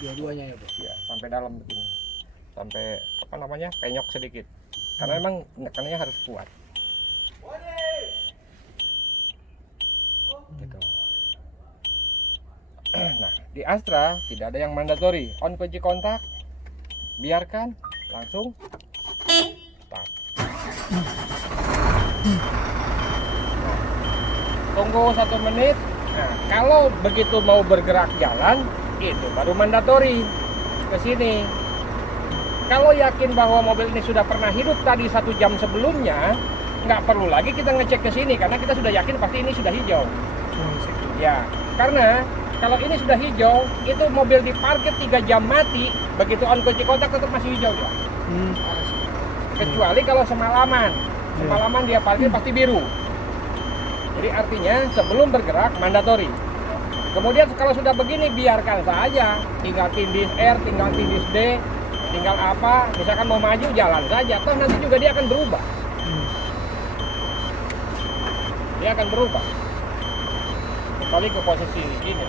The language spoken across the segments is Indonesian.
Dua-duanya ya, Bos? Ya, sampai dalam begini. Sampai apa namanya? Penyok sedikit. Karena memang nekannya harus kuat. Gitu. Nah, di Astra tidak ada yang mandatori. On kunci kontak, biarkan langsung start. Nah, tunggu 1 menit. Nah, kalau begitu mau bergerak jalan, itu baru mandatori ke sini. Kalau yakin bahwa mobil ini sudah pernah hidup tadi 1 jam sebelumnya, nggak perlu lagi kita ngecek ke sini karena kita sudah yakin pasti ini sudah hijau. Ya, karena kalau ini sudah hijau, itu mobil diparkir 3 jam mati, begitu on kunci kontak tetap masih hijau dia. Kecuali kalau semalaman dia parkir pasti biru. Jadi artinya sebelum bergerak mandatori. Kemudian kalau sudah begini biarkan saja, tinggal tindis R, tinggal tindis D, tinggal apa, misalkan mau maju jalan saja, toh nanti juga dia akan berubah. Dia akan berubah. Kembali ke posisi ini.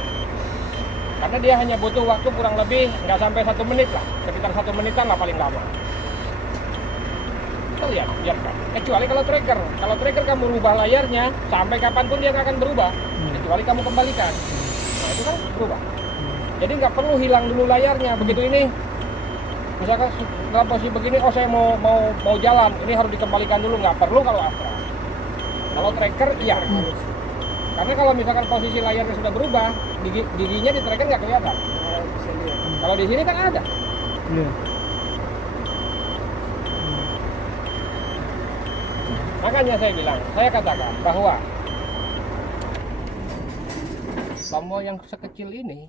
Karena dia hanya butuh waktu kurang lebih nggak sampai 1 menit lah, sekitar 1 menitan lah paling lama. Kita lihat, biarkan. Kecuali kalau tracker kamu rubah layarnya, sampai kapanpun dia nggak akan berubah. Kecuali kamu kembalikan. Nah itu kan berubah. Jadi nggak perlu hilang dulu layarnya. Begitu ini, misalkan dalam posisi begini, oh saya mau jalan, ini harus dikembalikan dulu, nggak perlu kalau Astra. Kalau tracker iya harus. Karena kalau misalkan posisi layarnya sudah berubah, giginya di tracker nggak kelihatan. Kalau di sini kan ada. Makanya saya katakan bahwa tombol yang sekecil ini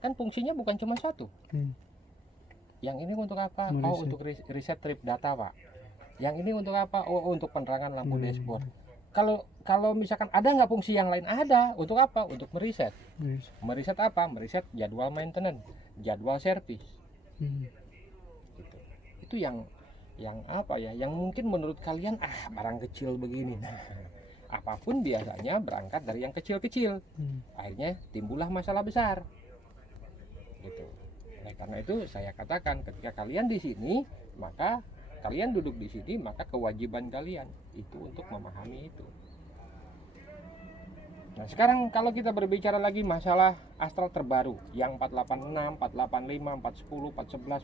kan fungsinya bukan cuma satu. Yang ini untuk apa? Oh, untuk reset trip data, Pak. Yang ini untuk apa? Oh, untuk penerangan lampu dashboard. Kalau misalkan ada nggak fungsi yang lain? Ada. Untuk apa? Untuk meriset. Meriset apa? Meriset jadwal maintenance, jadwal servis. Gitu. Itu yang apa ya? Yang mungkin menurut kalian barang kecil begini. Nah, apapun biasanya berangkat dari yang kecil-kecil. Akhirnya timbullah masalah besar. Gitu. Oleh karena itu saya katakan ketika kalian di sini, maka kalian duduk di sini, maka kewajiban kalian itu untuk memahami itu. Nah sekarang kalau kita berbicara lagi masalah Astra terbaru yang 486, 485, 410, 411,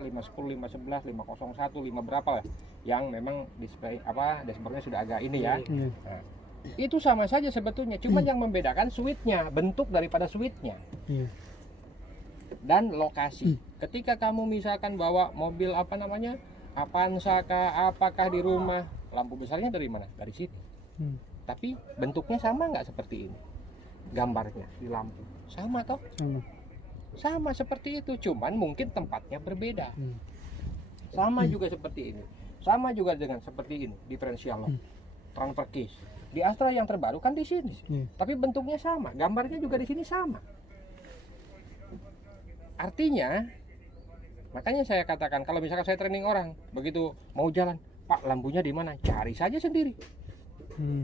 510, 511, 501, 5 berapa lah, yang memang display dashboardnya sudah agak ini ya. Nah, itu sama saja sebetulnya, cuma yang membedakan switchnya, bentuk daripada switchnya. Dan lokasi. Ketika kamu misalkan bawa mobil Avanza apakah di rumah, lampu besarnya dari mana? Dari sini. Tapi bentuknya sama nggak seperti ini? Gambarnya di lampu sama toh? Sama seperti itu, cuman mungkin tempatnya berbeda. Sama juga seperti ini. Sama juga dengan seperti ini, diferensial lock, transfer case. Di Astra yang terbaru kan di sini. Tapi bentuknya sama, gambarnya juga di sini sama. Artinya, makanya saya katakan kalau misalkan saya training orang, begitu mau jalan, Pak lampunya di mana? Cari saja sendiri.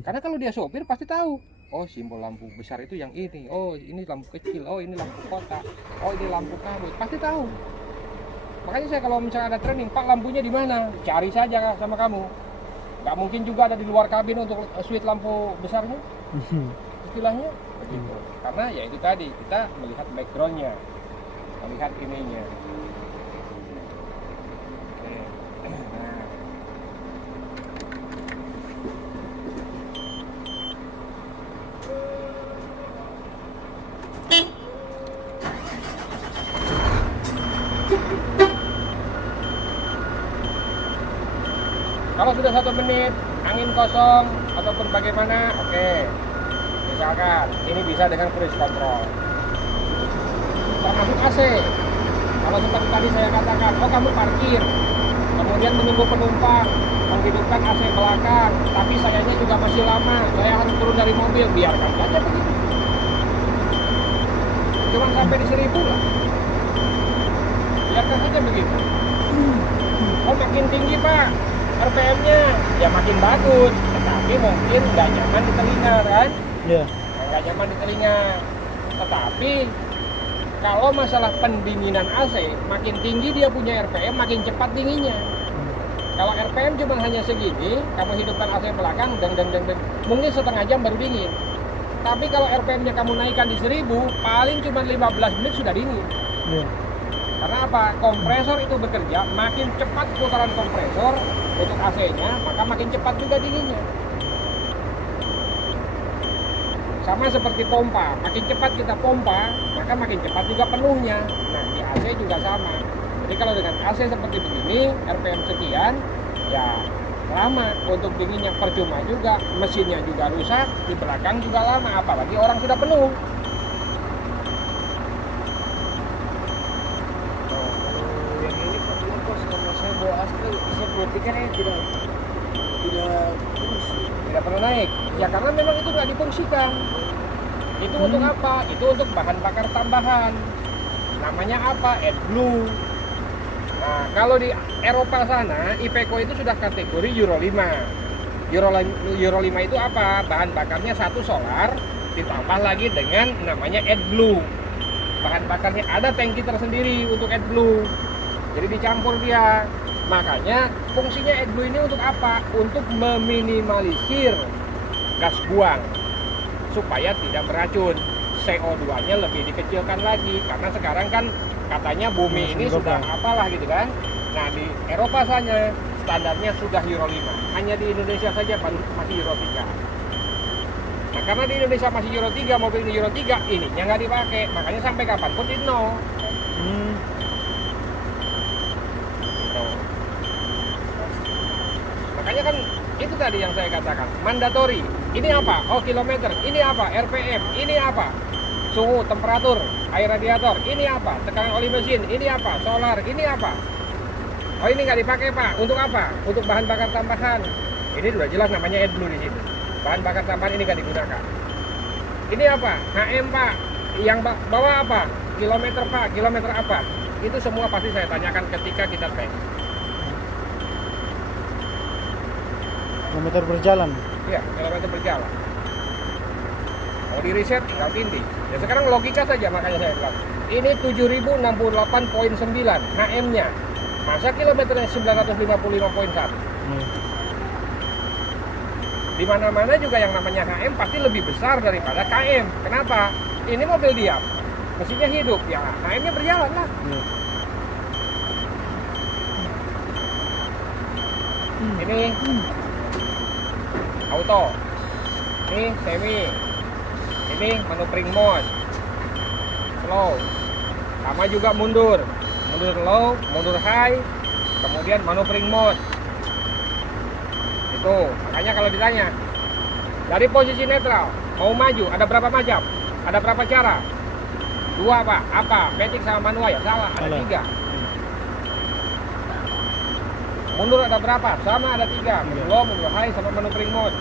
Karena kalau dia sopir pasti tahu. Oh simbol lampu besar itu yang ini. Oh ini lampu kecil. Oh ini lampu kotak. Oh ini lampu kabut. Pasti tahu. Makanya saya kalau misalnya ada training, Pak lampunya di mana? Cari saja sama kamu. Gak mungkin juga ada di luar kabin untuk switch lampu besarnya. Istilahnya begitu. Karena ya itu tadi kita melihat backgroundnya, melihat ininya. Kalau sudah 1 menit, angin kosong ataupun bagaimana, oke. Misalkan ini bisa dengan cruise control. Termasuk AC. Kalau seperti tadi saya katakan, oh kamu parkir, kemudian menunggu penumpang, menghidupkan AC belakang, tapi sayanya juga masih lama, saya harus turun dari mobil, biarkan saja begitu. Cuma sampai di 1000 lah. Biarkan saja begitu. Oh makin tinggi Pak RPM-nya, ya makin bagus, tetapi mungkin nggak nyaman di telinga kan? Nggak nyaman di telinga. Tetapi Kalau masalah pendinginan AC, makin tinggi dia punya RPM, makin cepat dinginnya. Kalau RPM cuma hanya segini, kamu hidupkan AC belakang, mungkin setengah jam baru dingin. Tapi kalau RPM-nya kamu naikkan di 1000, paling cuma 15 menit sudah dingin. Karena apa? Kompresor itu bekerja, makin cepat putaran kompresor untuk AC-nya, maka makin cepat juga dinginnya. Sama seperti pompa, makin cepat kita pompa, maka makin cepat juga penuhnya. Nah, di AC juga sama. Jadi kalau dengan AC seperti begini, RPM sekian, ya lama untuk dinginnya, percuma juga, mesinnya juga rusak, di belakang juga lama, apalagi orang sudah penuh. Yang ini kenapa selama saya bawa Astra, saya perhatikan ya tidak fungsi. Tidak pernah naik. Ya karena memang itu nggak difungsikan. Itu untuk apa? Itu untuk bahan bakar tambahan. Namanya apa? AdBlue. Nah, kalau di Eropa sana, Iveco itu sudah kategori Euro 5. Euro 5 itu apa? Bahan bakarnya satu solar, ditambah lagi dengan namanya AdBlue. Bahan bakarnya ada tangki tersendiri untuk AdBlue. Jadi dicampur dia. Makanya fungsinya AdBlue ini untuk apa? Untuk meminimalisir gas buang supaya tidak beracun. CO2-nya lebih dikecilkan lagi karena sekarang kan katanya bumi ini sudah apalah gitu kan. Nah, di Eropa sana standarnya sudah Euro 5. Hanya di Indonesia saja masih Euro 3. Nah, karena di Indonesia masih Euro 3, mobil ini Euro 3, ininya nggak dipakai. Makanya sampai kapanpun di nol. Makanya kan itu tadi yang saya katakan, mandatory. Ini apa? Oh, kilometer. Ini apa? RPM. Ini apa? Suhu, temperatur, air radiator. Ini apa? Tekanan oli mesin. Ini apa? Solar. Ini apa? Oh, ini nggak dipakai, Pak. Untuk apa? Untuk bahan bakar tambahan. Ini sudah jelas namanya AdBlue di situ. Bahan bakar tambahan ini nggak digunakan. Ini apa? HM, Pak. Yang bawa apa? Kilometer, Pak. Kilometer apa? Itu semua pasti saya tanyakan ketika kita tes. Kilometer berjalan. Iya, kilometer berjalan. Mau di riset tinggal tindih. Ya sekarang logika saja, makanya saya bilang. Ini 7068.9 HM-nya. Masa kilometernya 955.1. Di mana-mana juga yang namanya HM pasti lebih besar daripada KM. Kenapa? Ini mobil diam, mesinnya hidup, ya HM-nya berjalan lah. Ini auto, ini semi, ini maneuvering mode, slow, sama juga mundur low, mundur high, kemudian maneuvering mode. Itu makanya kalau ditanya dari posisi netral mau maju ada berapa macam, ada berapa cara? 2 Pak, apa? Matic sama manual ya? Salah, ada 3. Mundur ada berapa? Sama, ada 3. Mundur low, mundur high, sama maneuvering mode.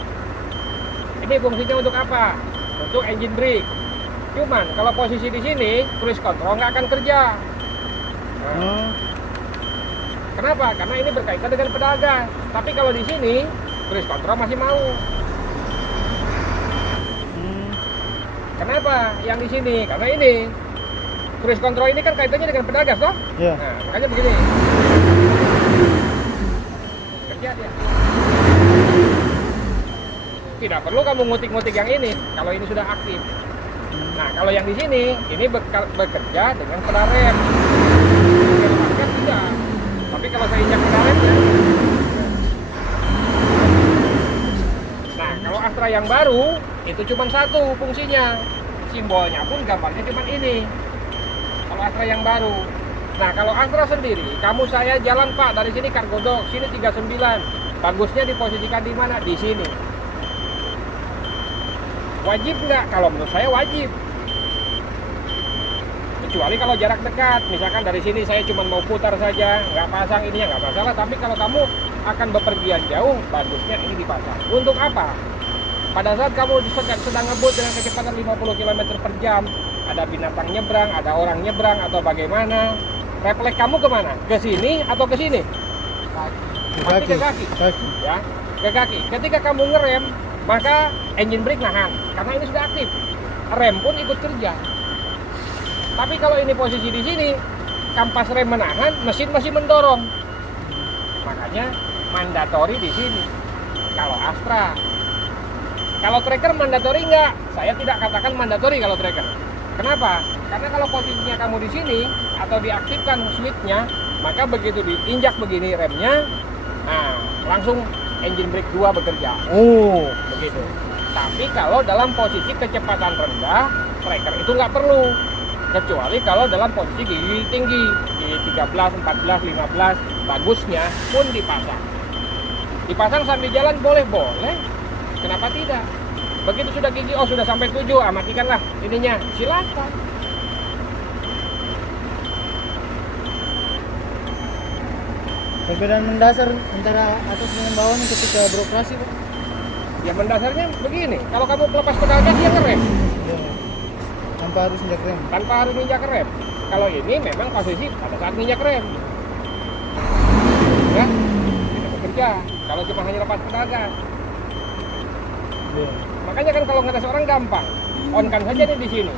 Ini fungsinya untuk apa? Untuk engine brake. Cuman kalau posisi di sini cruise control nggak akan kerja. Nah, kenapa? Karena ini berkaitan dengan pedal gas. Tapi kalau di sini cruise control masih mau. Kenapa? Yang di sini? Karena ini cruise control ini kan kaitannya dengan pedal gas, toh? Iya. Nah, makanya begini. Kerja dia. Tidak perlu kamu ngutik-ngutik yang ini kalau ini sudah aktif. Nah, kalau yang di sini ini bekerja dengan pedal rem. Kalau gas tidak. Tapi kalau saya injak pedal remnya. Nah, kalau Astra yang baru itu cuma satu fungsinya. Simbolnya pun gambarnya cuma ini. Kalau Astra yang baru. Nah, kalau Astra sendiri, kamu saya jalan Pak dari sini Cargo Dock, sini 39. Bagusnya diposisikan di mana? Di sini. Wajib nggak? Kalau menurut saya wajib. Kecuali kalau jarak dekat, misalkan dari sini saya cuma mau putar saja, nggak pasang ininya nggak masalah. Tapi kalau kamu akan bepergian jauh, bagusnya ini dipasang. Untuk apa? Pada saat kamu sedang ngebut dengan kecepatan 50 km per jam, ada binatang nyebrang, ada orang nyebrang, atau bagaimana, refleks kamu kemana? Ke sini atau ke sini? Pasti ke kaki. Ya, ke kaki. Ketika kamu ngerem, maka engine brake nahan, karena ini sudah aktif. Rem pun ikut kerja. Tapi kalau ini posisi di sini, kampas rem menahan, mesin masih mendorong. Makanya mandatori di sini. Kalau Astra, kalau tracker mandatori enggak. Saya tidak katakan mandatori kalau tracker. Kenapa? Karena kalau posisinya kamu di sini atau diaktifkan switch-nya, maka begitu diinjak begini remnya, nah langsung engine brake 2 bekerja. Begitu. Tapi kalau dalam posisi kecepatan rendah, tracker itu nggak perlu. Kecuali kalau dalam posisi gigi tinggi, di 13, 14, 15, bagusnya pun dipasang. Dipasang sambil jalan boleh. Kenapa tidak? Begitu sudah gigi, sudah sampai 7, matikanlah ininya. Silakan. Perbedaan mendasar antara atas dengan bawah nih ketika beroperasi, Pak? Ya mendasarnya begini, kalau kamu lepas pedal gas dia ngerem. Ya. Tanpa harus injak rem. Tanpa harus injak rem. Kalau ini memang posisi pada saat injak rem. Ya, tidak bekerja. Kalau cuma hanya lepas pedal gas. Ya. Makanya kan kalau ngetes orang gampang, on kan saja nih di sini.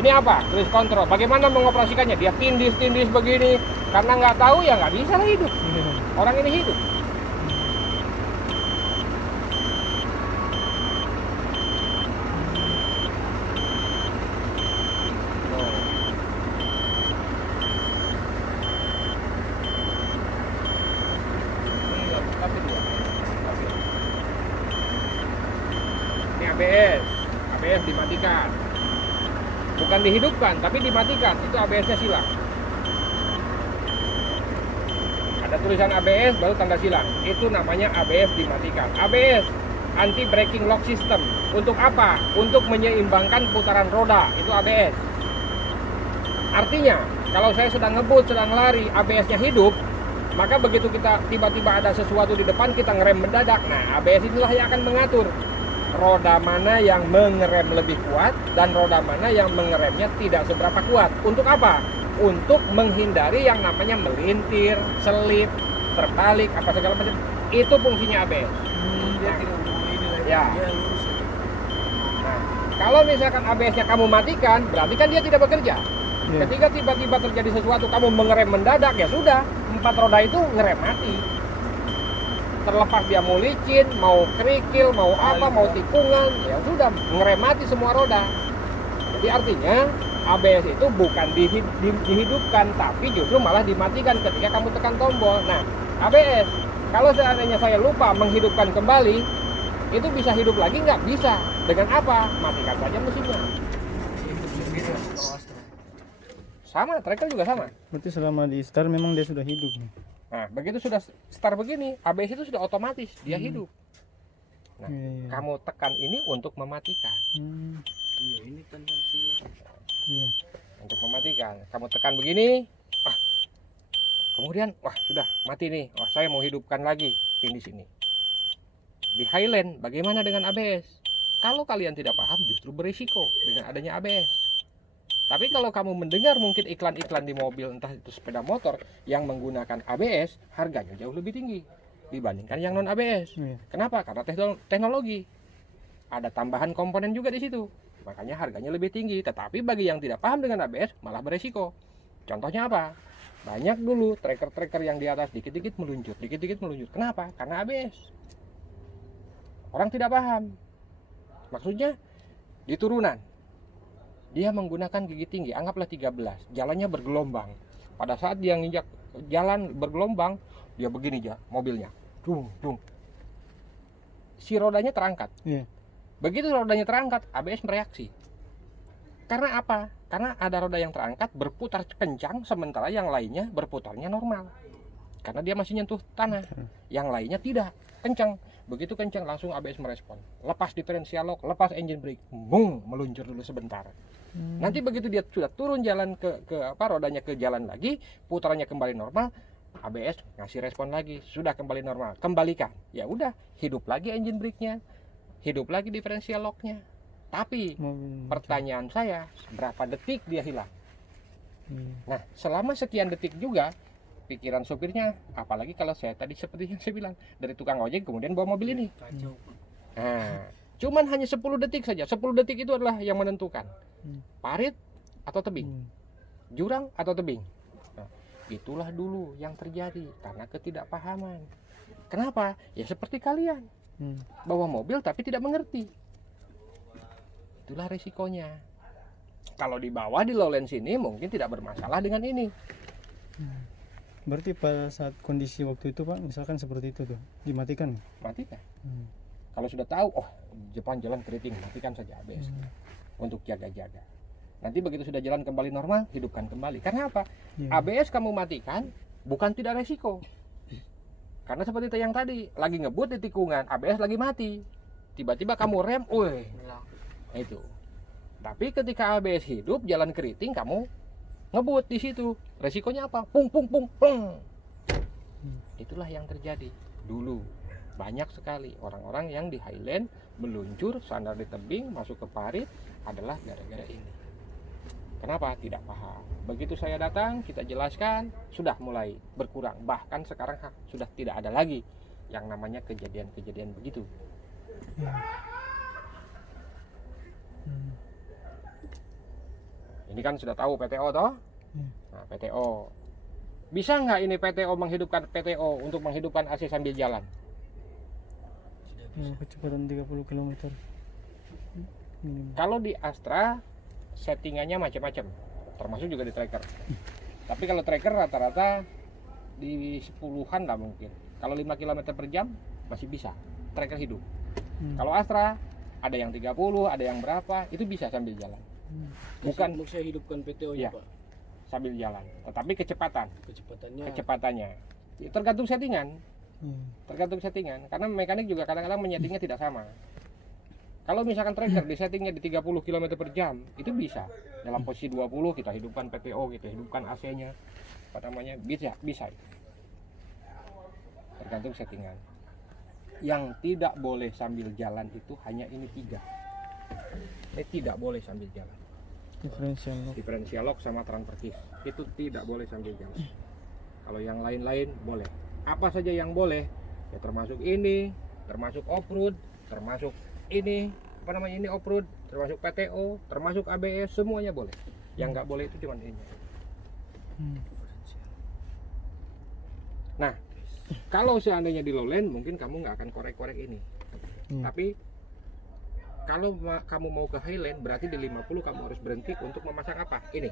Ini apa? Cruise control. Bagaimana mengoperasikannya? Dia tindis begini. Karena nggak tahu ya nggak bisa lah hidup. Orang ini hidup. Ini ABS dimatikan. Bukan dihidupkan, tapi dimatikan. Itu ABS-nya silang. Ada tulisan ABS, baru tanda silang. Itu namanya ABS dimatikan. ABS, anti braking lock system. Untuk apa? Untuk menyeimbangkan putaran roda. Itu ABS. Artinya, kalau saya sedang ngebut, sedang lari, ABS-nya hidup, maka begitu kita tiba-tiba ada sesuatu di depan, kita ngerem mendadak. Nah, ABS inilah yang akan mengatur roda mana yang mengerem lebih kuat dan roda mana yang mengeremnya tidak seberapa kuat. Untuk apa? Untuk menghindari yang namanya melintir, selip, terbalik, apa segala macam. Itu fungsinya ABS. Dia tidak mau ini lagi. Ya. Dia lurus. Nah, kalau misalkan ABS-nya kamu matikan, berarti kan dia tidak bekerja. Ya. Ketika tiba-tiba terjadi sesuatu, kamu mengerem mendadak, ya sudah, 4 roda itu ngerem mati. Terlepas dia mau licin, mau kerikil, mau apa, mau tikungan, ya sudah ngerem mati semua roda. Jadi artinya ABS itu bukan dihidupkan, tapi justru malah dimatikan ketika kamu tekan tombol. Nah, ABS, kalau seandainya saya lupa menghidupkan kembali, itu bisa hidup lagi nggak? Bisa. Dengan apa? Matikan saja mesinnya. Sama, tracker juga sama. Berarti selama di start memang dia sudah hidup. Nah, begitu sudah start begini, ABS itu sudah otomatis, dia hidup. Nah, Iya. kamu tekan ini untuk mematikan. Iya, ini tanpa silang. Iya. Untuk mematikan, kamu tekan begini, kemudian, sudah mati nih. Saya mau hidupkan lagi di sini. Di Highland, bagaimana dengan ABS? Kalau kalian tidak paham, justru berisiko dengan adanya ABS. Tapi kalau kamu mendengar mungkin iklan-iklan di mobil, entah itu sepeda motor yang menggunakan ABS, harganya jauh lebih tinggi dibandingkan yang non ABS. Iya. Kenapa? Karena teknologi. Ada tambahan komponen juga di situ. Makanya harganya lebih tinggi. Tetapi bagi yang tidak paham dengan ABS malah beresiko. Contohnya apa? Banyak dulu tracker-tracker yang di atas dikit-dikit meluncur. Kenapa? Karena ABS. Orang tidak paham. Maksudnya di turunan dia menggunakan gigi tinggi, anggaplah 13, jalannya bergelombang. Pada saat dia nginjak jalan bergelombang, dia begini aja mobilnya, dung. Si rodanya terangkat. Iya. Begitu rodanya terangkat, ABS mereaksi. Karena apa? Karena ada roda yang terangkat berputar kencang, sementara yang lainnya berputarnya normal. Karena dia masih nyentuh tanah, yang lainnya tidak kencang. Begitu kencang langsung ABS merespon. Lepas diferensial lock, lepas engine brake, meluncur dulu sebentar. Nanti begitu dia sudah turun jalan rodanya ke jalan lagi, putarannya kembali normal, ABS ngasih respon lagi, sudah kembali normal, kembalikan. Ya udah, hidup lagi engine brake-nya, hidup lagi diferensial lock-nya. Tapi pertanyaan saya, berapa detik dia hilang? Nah, selama sekian detik juga pikiran sopirnya, apalagi kalau saya tadi seperti yang saya bilang, dari tukang ojek kemudian bawa mobil ini. Nah, cuman hanya 10 detik saja. 10 detik itu adalah yang menentukan. Parit atau tebing, jurang atau tebing. Nah, itulah dulu yang terjadi karena ketidakpahaman. Kenapa? Ya seperti kalian bawa mobil tapi tidak mengerti. Itulah resikonya. Kalau di bawah di lowlands ini mungkin tidak bermasalah dengan ini. Berarti pada saat kondisi waktu itu Pak, misalkan seperti itu tuh, dimatikan? Matikan. Kalau sudah tahu, oh Jepang jalan keriting, matikan saja ABS untuk jaga-jaga. Nanti begitu sudah jalan kembali normal, hidupkan kembali. Karena apa? ABS kamu matikan bukan tidak resiko. Karena seperti yang tadi, lagi ngebut di tikungan, ABS lagi mati. Tiba-tiba kamu rem, woi, itu. Tapi ketika ABS hidup, jalan keriting, kamu ngebut di situ. Resikonya apa? Pung, pung, pung, pung. Itulah yang terjadi dulu. Banyak sekali orang-orang yang di Highland meluncur, sandar di tebing, masuk ke parit adalah gara-gara ini. Kenapa? Tidak paham. Begitu saya datang, kita jelaskan, sudah mulai berkurang. Bahkan sekarang sudah tidak ada lagi yang namanya kejadian-kejadian begitu. Ini kan sudah tahu PTO toh? Nah, PTO. Bisa nggak ini PTO menghidupkan PTO untuk menghidupkan AC sambil jalan? Kecepatan 30 km. Kalau di Astra settingannya macam-macam, termasuk juga di tracker. Tapi kalau tracker rata-rata di 10-an lah mungkin. Kalau 5 km per jam masih bisa tracker hidup. Kalau Astra ada yang 30, ada yang berapa, itu bisa sambil jalan. Bukan untuk saya hidupkan PTO ya, Pak. sambil jalan, tetapi Kecepatannya tergantung settingan. Tergantung settingan, karena mekanik juga kadang-kadang menyetingnya tidak sama. Kalau misalkan tracker di settingnya di 30 km per jam, itu bisa. Dalam posisi 20 kita hidupkan PTO, kita hidupkan AC-nya. Apa namanya? Bisa. Tergantung settingan. Yang tidak boleh sambil jalan itu hanya ini 3. Tidak boleh sambil jalan. Differential lock sama transvertis. Itu tidak boleh sambil jalan. Kalau yang lain-lain boleh. Apa saja yang boleh? Ya termasuk ini, termasuk off-road, termasuk ini, ini off-road, termasuk PTO, termasuk ABS, semuanya boleh. Yang nggak boleh itu cuma ini. Nah, kalau seandainya di lowland mungkin kamu nggak akan korek-korek ini. Tapi kalau kamu mau ke Highland berarti di 50 kamu harus berhenti untuk memasang apa? Ini.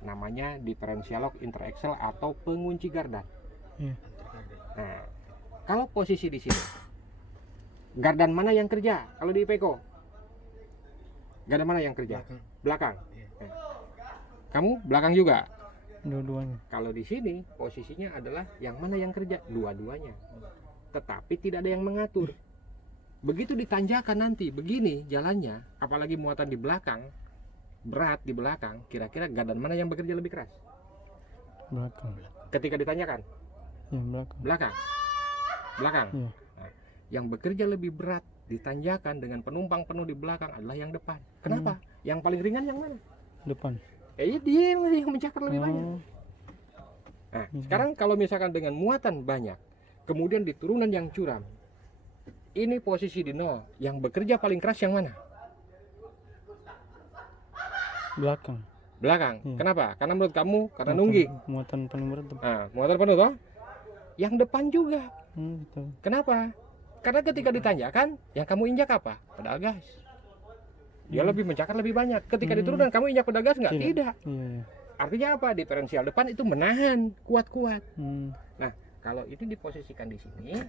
Namanya differential lock interaxle atau pengunci gardan. Nah, kalau posisi di sini, gardan mana yang kerja? Kalau di Iveco, gardan mana yang kerja? Belakang. Nah, kamu belakang juga. Dua-duanya. Kalau di sini posisinya adalah yang mana yang kerja? Dua-duanya. Tetapi tidak ada yang mengatur. Begitu ditanjakan nanti begini jalannya, apalagi muatan di belakang, berat di belakang, kira-kira gardan mana yang bekerja lebih keras? Belakang. Ketika ditanyakan? Ya, belakang. Belakang. Nah, yang bekerja lebih berat ditanjakan dengan penumpang penuh di belakang adalah yang depan. Kenapa? Yang paling ringan yang mana? Depan. Dia yang mencakar lebih banyak. Nah, sekarang kalau misalkan dengan muatan banyak, kemudian di turunan yang curam, ini posisi di nol, yang bekerja paling keras yang mana? Belakang. Kenapa? Karena menurut kamu karena nungging. Muatan paling berat. Nah, muatan penuh toh? Yang depan juga. Betul. Kenapa? Karena ketika ditanjakan, yang kamu injak apa? Pedal gas. Dia lebih mencakar lebih banyak. Ketika di turunan kamu injak pedal gas nggak? Tidak. Artinya apa? Diferensial depan itu menahan kuat-kuat. Nah, kalau ini diposisikan di sini,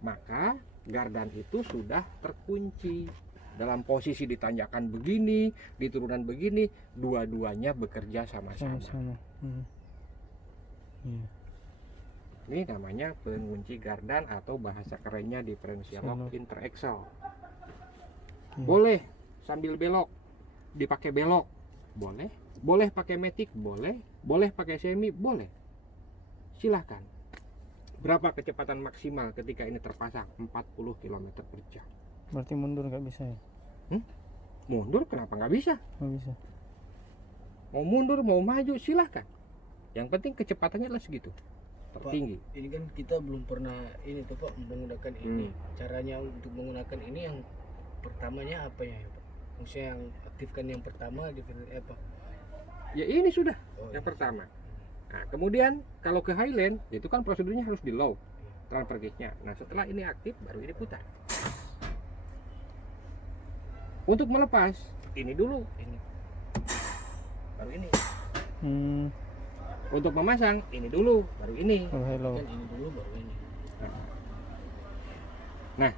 maka gardan itu sudah terkunci. Dalam posisi ditanjakan begini, di turunan begini, dua-duanya bekerja sama-sama. Ini namanya pengunci gardan atau bahasa kerennya differential lock interaxle. Boleh sambil belok, dipakai belok, boleh. Boleh pakai matic, boleh pakai semi, boleh. Silahkan. Berapa kecepatan maksimal ketika ini terpasang? 40 km per jam. Berarti mundur nggak bisa ya? Mundur kenapa nggak bisa? Nggak bisa. Mau mundur mau maju silahkan. Yang penting kecepatannya adalah segitu, tertinggi. Pak, ini kan kita belum pernah ini tuh Pak menggunakan ini. Caranya untuk menggunakan ini yang pertamanya apa ya Pak? Maksudnya yang aktifkan yang pertama di apa? Ya ini sudah Oh, yang iya. pertama. Nah, kemudian kalau ke Highland itu kan prosedurnya harus di low transfer case-nya. Nah, setelah ini aktif baru ini putar. Untuk melepas ini dulu, Ini. baru ini. Hmm. Untuk memasang ini dulu, baru ini. Oh, hello. Kan ini dulu baru ini. Nah,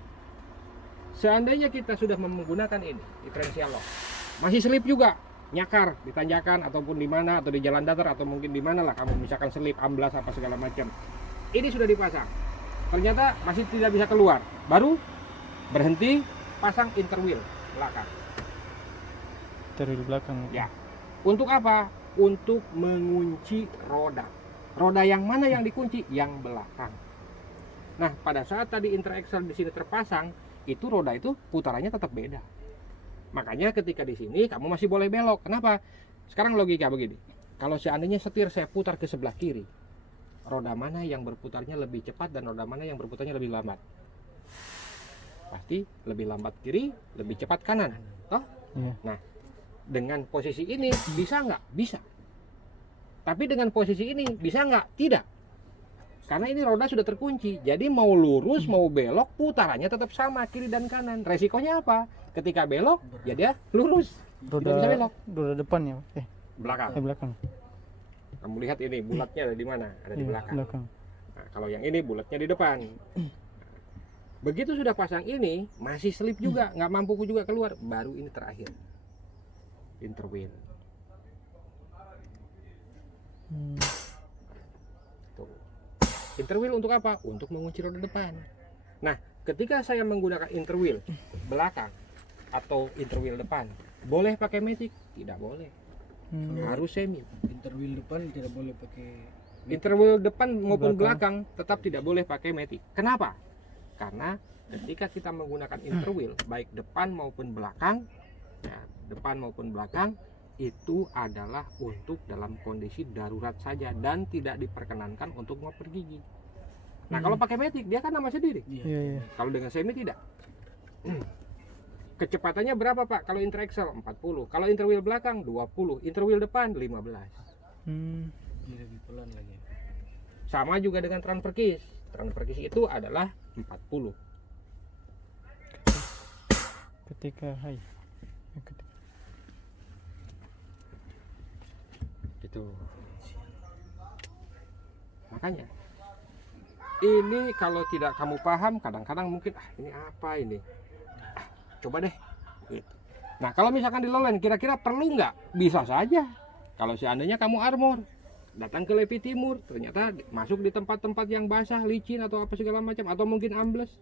seandainya kita sudah menggunakan ini diferensial lock, masih selip juga, nyakar di tanjakan ataupun di mana atau di jalan datar atau mungkin di mana lah kamu misalkan selip, amblas apa segala macam. Ini sudah dipasang. Ternyata masih tidak bisa keluar. Baru berhenti, pasang interwheel belakang. Dari belakang. Ya. Untuk apa? Untuk mengunci roda. Roda yang mana yang dikunci? Yang belakang. Nah, pada saat tadi interaxle di sini terpasang, itu roda itu putarannya tetap beda. Makanya ketika di sini kamu masih boleh belok. Kenapa? Sekarang logika begini. Kalau seandainya setir saya putar ke sebelah kiri, roda mana yang berputarnya lebih cepat dan roda mana yang berputarnya lebih lambat? Pasti lebih lambat kiri, lebih cepat kanan. Toh? Iya. Nah, dengan posisi ini bisa nggak? Bisa. Tapi dengan posisi ini bisa nggak? Tidak. Karena ini roda sudah terkunci. Jadi mau lurus, mau belok, putarannya tetap sama kiri dan kanan. Resikonya apa? Ketika belok, ya dia lurus. Tidak bisa belok. Roda depan ya. Belakang. Belakang. Kamu lihat ini bulatnya ada di mana? Ada di Iya, belakang. belakang. Nah, kalau yang ini bulatnya di depan. Begitu sudah pasang ini, masih selip juga, nggak mampu juga keluar. Baru ini terakhir. Interwheel. Hmm. Tuh. Interwheel untuk apa? Untuk mengunci roda depan. Nah, ketika saya menggunakan interwheel belakang atau interwheel depan, boleh pakai matic? Tidak boleh. Hmm. Harus semi. Interwheel depan tidak boleh pakai. Interwheel depan maupun Belakang. belakang tetap tidak boleh pakai matic. Kenapa? Karena ketika kita menggunakan interwheel baik depan maupun belakang, ya, depan maupun belakang itu adalah untuk dalam kondisi darurat saja dan tidak diperkenankan untuk ngoper gigi. Nah, kalau pakai matic dia kan nama sendiri. Iya, iya. Kalau dengan semi tidak. Kecepatannya berapa, Pak? Kalau interaxle 40. Kalau interwheel belakang 20. Interwheel depan 15. Hmm. Ini lebih pelan lagi. Sama juga dengan transfer case. Transfer case itu adalah 40. Ketika Gitu. Makanya ini kalau tidak kamu paham, kadang-kadang mungkin ini apa ini? Coba deh. Gitu. Nah, kalau misalkan di lowland kira-kira perlu nggak? Bisa saja. Kalau seandainya kamu armor, datang ke Levi Timur, ternyata masuk di tempat-tempat yang basah, licin atau apa segala macam, atau mungkin ambles,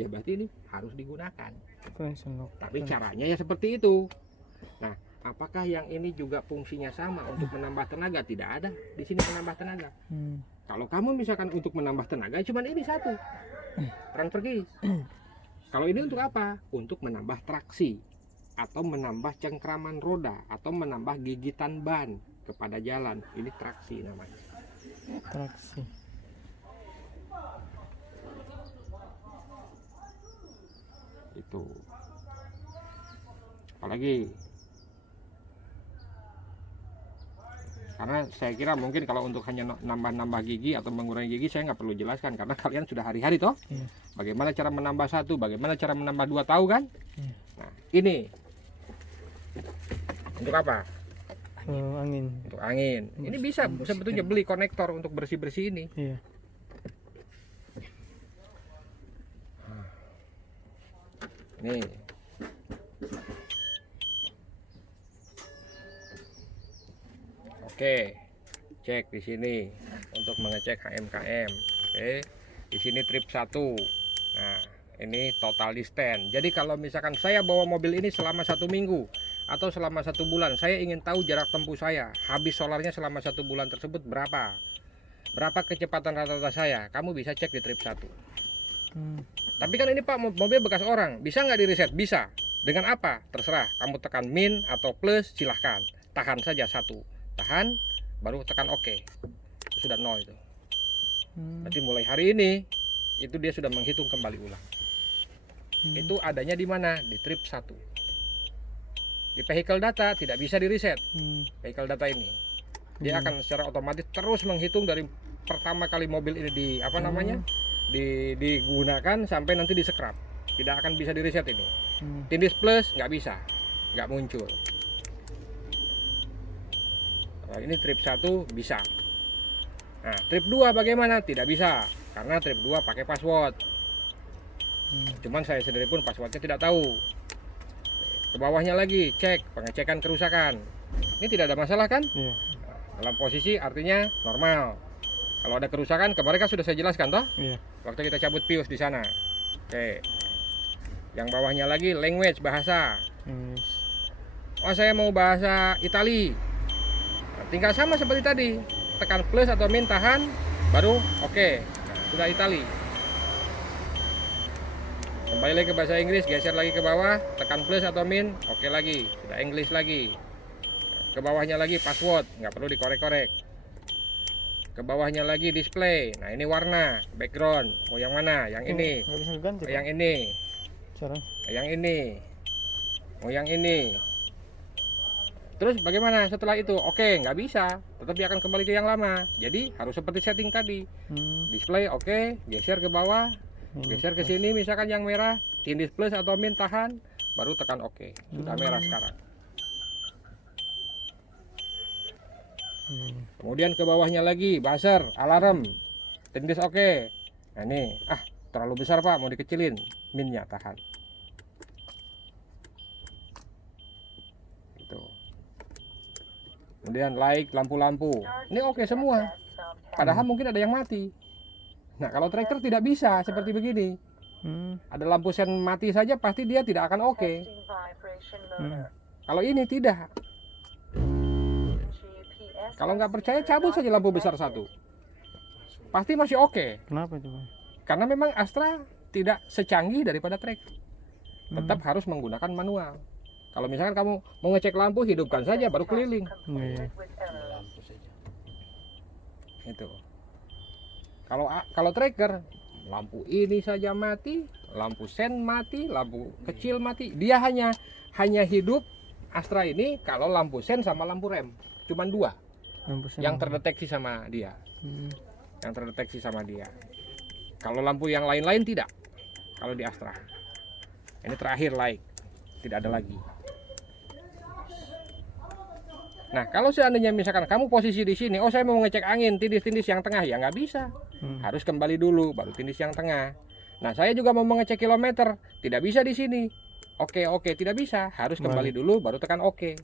ya berarti ini harus digunakan. Tapi caranya ya seperti itu. Nah, apakah yang ini juga fungsinya sama untuk menambah tenaga? Tidak ada di sini menambah tenaga. Hmm. Kalau kamu misalkan untuk menambah tenaga, cuman ini satu, transfer case. Kalau ini untuk apa? Untuk menambah traksi, atau menambah cengkraman roda, atau menambah gigitan ban kepada jalan. Ini traksi namanya. Traksi. Itu. Apalagi? Karena saya kira mungkin kalau untuk hanya nambah-nambah gigi atau mengurangi gigi saya nggak perlu jelaskan karena kalian sudah hari-hari toh. Iya. Bagaimana cara menambah satu, bagaimana cara menambah dua, tahu kan? Iya. Nah, ini untuk apa? Oh, angin. Untuk angin. Ini bisa sebetulnya beli konektor untuk bersih-bersih ini. Iya. Nih. Oke, cek di sini untuk mengecek HMKM. Oke, di sini trip 1. Nah, ini total distance. Jadi kalau misalkan saya bawa mobil ini selama 1 minggu atau selama 1 bulan, saya ingin tahu jarak tempuh saya, habis solarnya selama 1 bulan tersebut berapa? Berapa kecepatan rata-rata saya? Kamu bisa cek di trip 1. Tapi kan ini Pak, mobil bekas orang, bisa nggak di reset? Bisa. Dengan apa? Terserah. Kamu tekan min atau plus, silahkan. Tahan saja 1. Tahan, baru tekan OK. Itu sudah 0 itu. Berarti mulai hari ini itu dia sudah menghitung kembali ulang. Itu adanya di mana? Di trip 1. Di vehicle data tidak bisa di reset. Vehicle data ini dia Hmm. akan secara otomatis terus menghitung dari pertama kali mobil ini di apa namanya digunakan sampai nanti di-scrap. Tidak akan bisa di reset ini. Tindis plus nggak bisa, nggak muncul. Kalau ini trip 1 bisa. Nah, trip 2 bagaimana? Tidak bisa, karena trip 2 pakai password. Cuman saya sendiri pun passwordnya tidak tahu. Ke bawahnya lagi, cek pengecekan kerusakan. Ini tidak ada masalah kan? Iya. Dalam posisi artinya normal. Kalau ada kerusakan, kemarin kan sudah saya jelaskan toh? Iya. Waktu kita cabut pius di sana. Oke. Yang bawahnya lagi language, bahasa. Oh, saya mau bahasa Itali. Nah, tinggal sama seperti tadi. Tekan plus atau min, tahan, baru oke. Nah, sudah Itali. Kembali lagi ke bahasa Inggris, geser lagi ke bawah, tekan plus atau min, oke lagi. Sudah English lagi. Ke bawahnya lagi password, nggak perlu dikorek-korek. Ke bawahnya lagi display. Nah, ini warna, background. Mau yang mana? Yang ini. Nggak bisa diganti. Yang ini. Cara. Yang ini. Mau yang ini. Terus bagaimana setelah itu? Oke, nggak bisa. Tetap dia akan kembali ke yang lama. Jadi harus seperti setting tadi. Display oke, geser ke bawah, geser ke sini misalkan yang merah, tindis plus atau min, tahan, baru tekan oke. Sudah merah sekarang. Kemudian ke bawahnya lagi, buzzer, alarm, tindis oke. Nah ini, terlalu besar Pak, mau dikecilin, minnya tahan. Itu. Kemudian like, lampu-lampu, ini oke semua. Padahal mungkin ada yang mati. Nah kalau tracker tidak bisa seperti begini. Ada lampu sen mati saja pasti dia tidak akan oke. Kalau ini tidak. Kalau nggak percaya cabut saja lampu besar satu. Pasti masih oke. Kenapa itu, Pak? Karena memang Astra tidak secanggih daripada tracker. Tetap harus menggunakan manual. Kalau misalkan kamu mau ngecek lampu, hidupkan saja baru keliling. Iya. Lampu saja. Itu. Kalau tracker, lampu ini saja mati, lampu sen mati, lampu kecil mati. Dia hanya hidup Astra ini kalau lampu sen sama lampu rem. Cuman 2 yang terdeteksi sama dia. Yang terdeteksi sama dia. Kalau lampu yang lain-lain tidak. Kalau di Astra. Ini terakhir light. Tidak ada lagi. Nah, kalau seandainya misalkan kamu posisi di sini, oh saya mau ngecek angin, tindis-tindis yang tengah, ya nggak bisa. Harus kembali dulu, baru tindis yang tengah. Nah, saya juga mau mengecek kilometer, tidak bisa di sini. Oke, tidak bisa. Harus kembali dulu, baru tekan oke.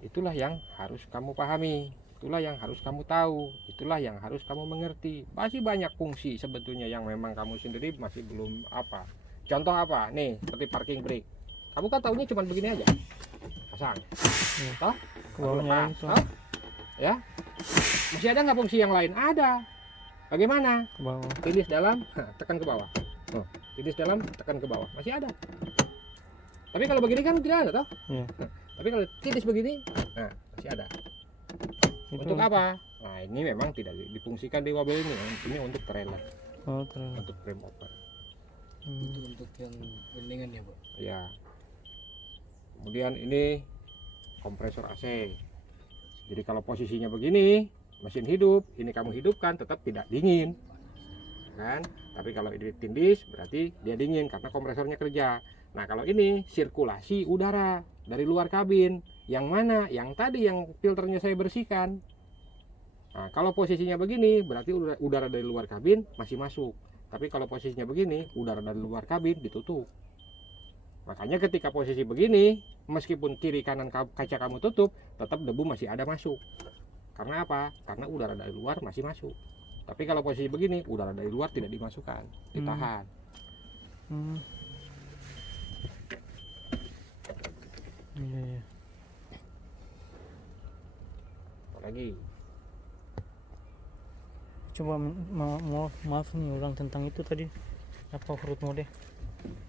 Itulah yang harus kamu pahami. Itulah yang harus kamu tahu. Itulah yang harus kamu mengerti. Masih banyak fungsi sebetulnya yang memang kamu sendiri masih belum apa. Contoh apa? Nih, seperti parking brake. Kamu kan tahunya cuma begini aja. Pasang. Toh? Ke bawahnya Lepas. itu. Toh? Ya. Masih ada nggak fungsi yang lain? Ada. Bagaimana? Ke bawah. Tindis dalam, tekan ke bawah. Oh, tindis dalam, tekan ke bawah. Masih ada. Tapi kalau begini kan tidak ada toh? Iya. Tapi kalau tindis begini, nah masih ada. Itu Untuk apa? Nah ini memang tidak difungsikan di mobil ini. Ini untuk trailer, Oh, terus. untuk frame open. Itu untuk yang beningan ya, Pak. Ya. Kemudian ini kompresor AC. Jadi kalau posisinya begini, mesin hidup, ini kamu hidupkan tetap tidak dingin, kan? Tapi kalau ini tindis berarti dia dingin karena kompresornya kerja. Nah kalau ini sirkulasi udara dari luar kabin, yang mana? Yang tadi yang filternya saya bersihkan. Nah kalau posisinya begini berarti udara dari luar kabin masih masuk. Tapi kalau posisinya begini, udara dari luar kabin ditutup. Makanya ketika posisi begini, meskipun kiri kanan kaca kamu tutup, tetap debu masih ada masuk. Karena apa? Karena udara dari luar masih masuk. Tapi kalau posisi begini, udara dari luar tidak dimasukkan, ditahan. Iya. Apalagi? Coba maaf nih ulang tentang itu tadi. Apa off-road mode?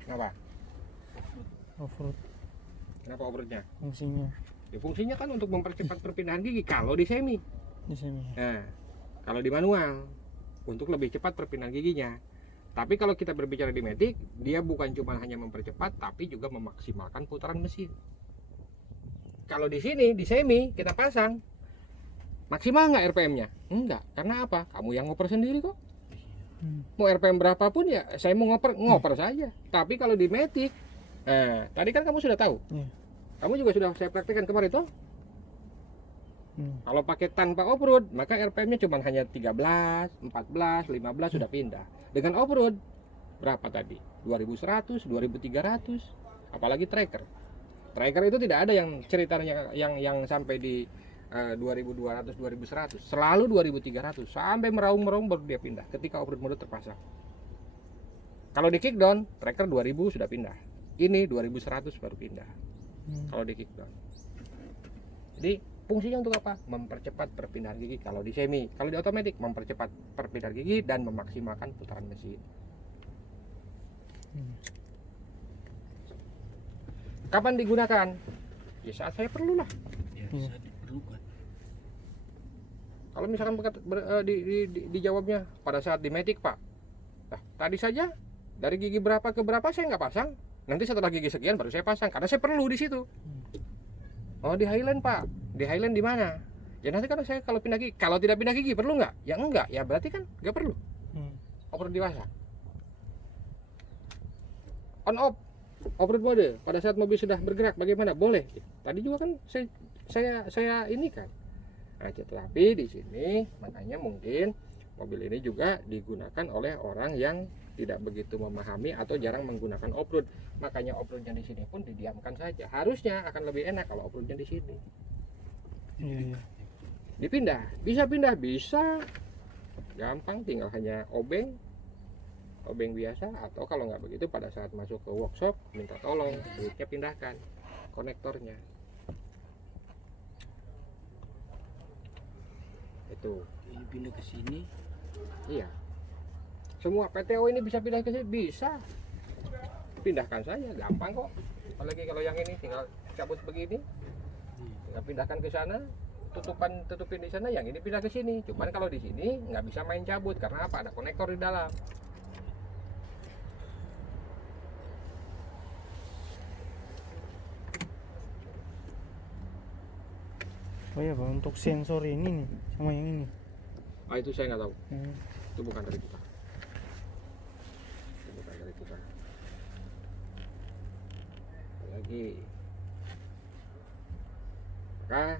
Kenapa? Off-road Kenapa overnya? fungsinya Ya, fungsinya kan untuk mempercepat perpindahan gigi kalau di semi. di sini. Nah, kalau di manual untuk lebih cepat perpindahan giginya. Tapi kalau kita berbicara di Matic, dia bukan cuma hanya mempercepat, tapi juga memaksimalkan putaran mesin. Kalau di sini, di semi, kita pasang, maksimal nggak RPM-nya? Enggak, karena apa? Kamu yang ngoper sendiri kok. Mau RPM berapapun ya, saya mau ngoper saja. Tapi kalau di Matic, tadi kan kamu sudah tahu. Kamu juga sudah saya praktekkan kemarin toh. Kalau pakai tanpa off-road, maka RPM-nya cuma hanya 13, 14, 15 sudah pindah. Dengan off-road, berapa tadi? 2100, 2300, apalagi tracker. Tracker itu tidak ada yang ceritanya yang sampai di 2200, 2100, selalu 2300 sampai meraung-meraung baru dia pindah ketika off-road mode terpasang. Kalau di kickdown, tracker 2000 sudah pindah. Ini 2100 baru pindah. Kalau di kickdown. Jadi fungsinya untuk apa? Mempercepat perpindahan gigi kalau di semi. Kalau di otomatis mempercepat perpindahan gigi dan memaksimalkan putaran mesin. Kapan digunakan? Ya saat saya perlu lah. Ya, saat diperlukan. Kalau misalkan dijawabnya pada saat di Matic Pak. Nah, tadi saja dari gigi berapa ke berapa saya nggak pasang. Nanti setelah gigi sekian baru saya pasang karena saya perlu di situ. Oh di Highland Pak. Di Highland di mana? Ya nanti kalau pindah gigi, kalau tidak pindah gigi perlu nggak? Ya enggak. Ya berarti kan nggak perlu. Off-road dipasang. On off. Off-road mode pada saat mobil sudah bergerak bagaimana? Boleh. Tadi juga kan saya ini kan. Nah, tetapi di sini makanya mungkin mobil ini juga digunakan oleh orang yang tidak begitu memahami atau jarang menggunakan off-road. Makanya off-roadnya di sini pun didiamkan saja. Harusnya akan lebih enak kalau off-roadnya di sini. Dipindah, bisa pindah, bisa. Gampang, tinggal hanya obeng biasa, atau kalau nggak begitu pada saat masuk ke workshop minta tolong duitnya pindahkan konektornya. Itu Ini pindah ke sini. iya, semua PTO ini bisa pindah ke sini, bisa pindahkan saja, gampang kok. Apalagi kalau yang ini tinggal cabut begini, tinggal pindahkan ke sana, tutupin di sana, yang ini pindah ke sini. Cuman kalau di sini nggak bisa main cabut karena apa? Ada konektor di dalam. Oh ya Pak, untuk sensor ini nih sama yang ini. Itu saya nggak tahu. Itu bukan dari kita. Lagi. Maka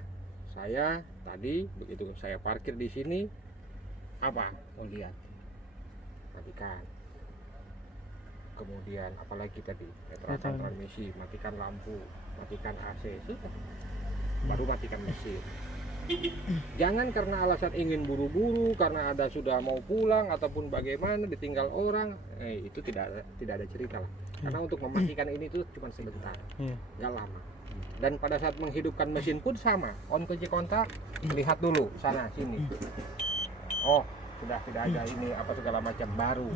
saya tadi begitu saya parkir di sini, apa? Oh lihat, matikan. Kemudian apalagi tadi, netralkan transmisi, matikan lampu, matikan AC, sudah. Baru matikan mesin. Jangan karena alasan ingin buru-buru, karena ada sudah mau pulang ataupun bagaimana ditinggal orang, itu tidak ada cerita lah. Karena untuk mematikan ini tuh cuma sebentar, nggak lama. Dan pada saat menghidupkan mesin pun sama, on kunci kontak, lihat dulu sana sini. Oh sudah tidak ada ini apa segala macam baru.